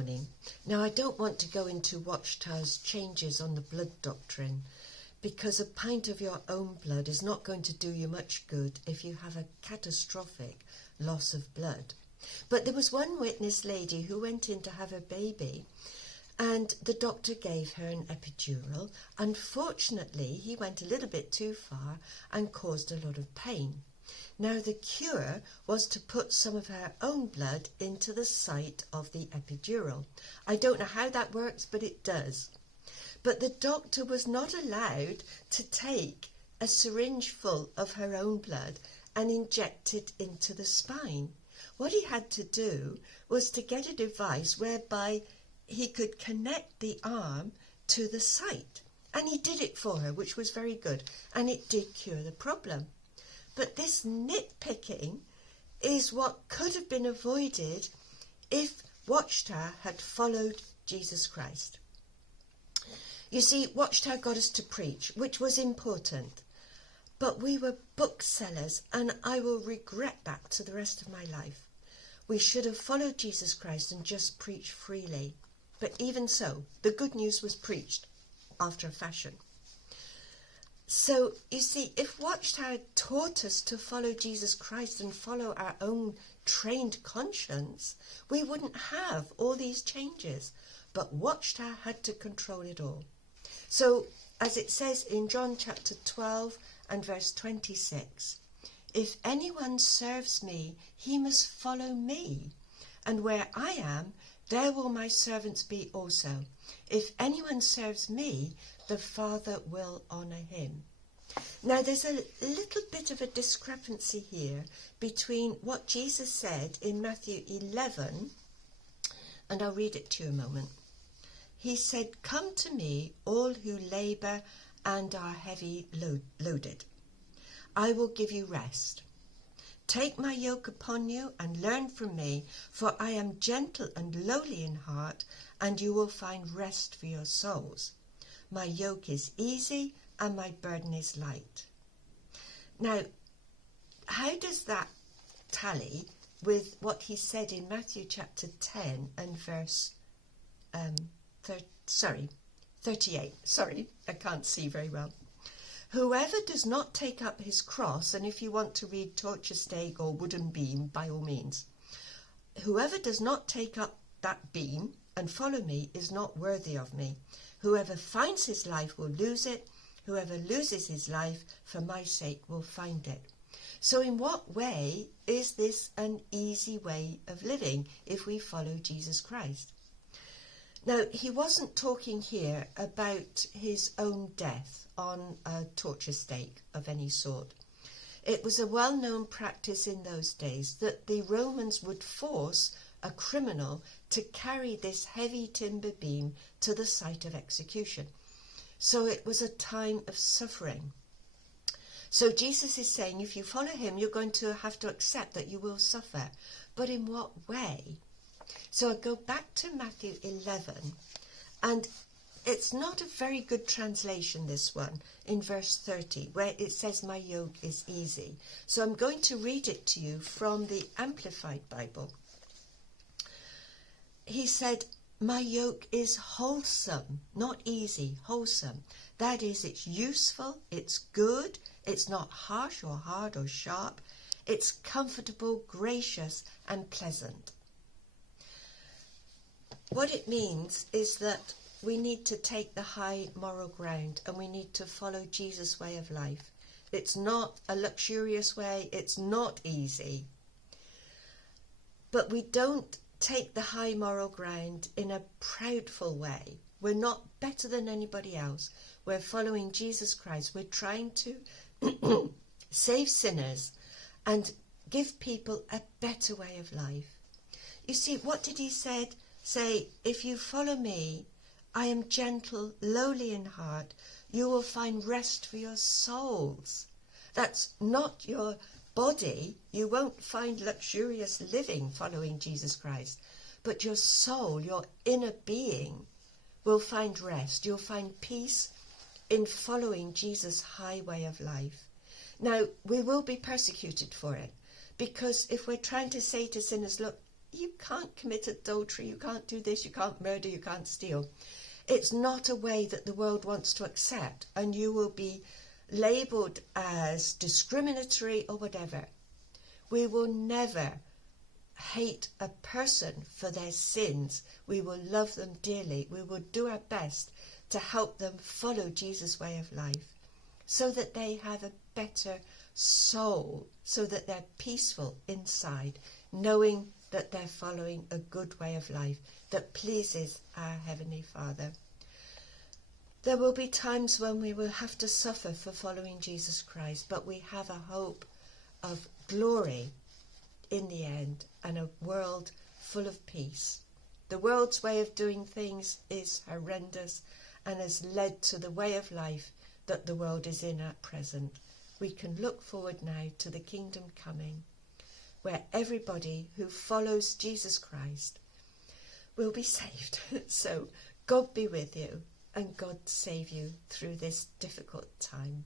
morning. Now, I don't want to go into Watchtower's changes on the blood doctrine, because a pint of your own blood is not going to do you much good if you have a catastrophic loss of blood. But there was one witness lady who went in to have a baby, and the doctor gave her an epidural. Unfortunately, he went a little bit too far and caused a lot of pain. Now, the cure was to put some of her own blood into the site of the epidural. I don't know how that works, but it does. But the doctor was not allowed to take a syringe full of her own blood and inject it into the spine. What he had to do was to get a device whereby he could connect the arm to the site. And he did it for her, which was very good. And it did cure the problem. But this nitpicking is what could have been avoided if Watchtower had followed Jesus Christ. You see, Watchtower got us to preach, which was important. But we were booksellers, and I will regret that to the rest of my life. We should have followed Jesus Christ and just preached freely. But even so, the good news was preached after a fashion. So, you see, if Watchtower taught us to follow Jesus Christ and follow our own trained conscience, we wouldn't have all these changes. But Watchtower had to control it all. So, as it says in John chapter 12 and verse 26, if anyone serves me, he must follow me. And where I am, there will my servants be also. If anyone serves me, the Father will honour him. Now, there's a little bit of a discrepancy here between what Jesus said in Matthew 11, and I'll read it to you a moment. He said, "Come to me, all who labour and are heavy loaded. I will give you rest. Take my yoke upon you and learn from me, for I am gentle and lowly in heart, and you will find rest for your souls. My yoke is easy and my burden is light." Now, how does that tally with what he said in Matthew chapter 10 and verse 38? Sorry, I can't see very well. Whoever does not take up his cross, and if you want to read torture stake or wooden beam, by all means. Whoever does not take up that beam and follow me is not worthy of me. Whoever finds his life will lose it. Whoever loses his life for my sake will find it. So in what way is this an easy way of living if we follow Jesus Christ? Now, he wasn't talking here about his own death on a torture stake of any sort. It was a well-known practice in those days that the Romans would force a criminal to carry this heavy timber beam to the site of execution. So it was a time of suffering. So Jesus is saying, if you follow him, you're going to have to accept that you will suffer. But in what way? So I go back to Matthew 11, and it's not a very good translation, this one, in verse 30, where it says, my yoke is easy. So I'm going to read it to you from the Amplified Bible. He said, my yoke is wholesome, not easy, wholesome. That is, it's useful, it's good, it's not harsh or hard or sharp. It's comfortable, gracious, and pleasant. What it means is that we need to take the high moral ground and we need to follow Jesus' way of life. It's not a luxurious way, it's not easy. But we don't take the high moral ground in a proudful way. We're not better than anybody else. We're following Jesus Christ. We're trying to save sinners and give people a better way of life. You see, what did he say? If you follow me, I am gentle, lowly in heart. You will find rest for your souls. That's not your body. You won't find luxurious living following Jesus Christ. But your soul, your inner being, will find rest. You'll find peace in following Jesus' high way of life. Now, we will be persecuted for it. Because if we're trying to say to sinners, look, you can't commit adultery, you can't do this, you can't murder, you can't steal. It's not a way that the world wants to accept, and you will be labelled as discriminatory or whatever. We will never hate a person for their sins. We will love them dearly. We will do our best to help them follow Jesus' way of life so that they have a better soul, so that they're peaceful inside, knowing that they're following a good way of life that pleases our Heavenly Father. There will be times when we will have to suffer for following Jesus Christ, but we have a hope of glory in the end and a world full of peace. The world's way of doing things is horrendous and has led to the way of life that the world is in at present. We can look forward now to the kingdom coming, where everybody who follows Jesus Christ will be saved. So God be with you, and God save you through this difficult time.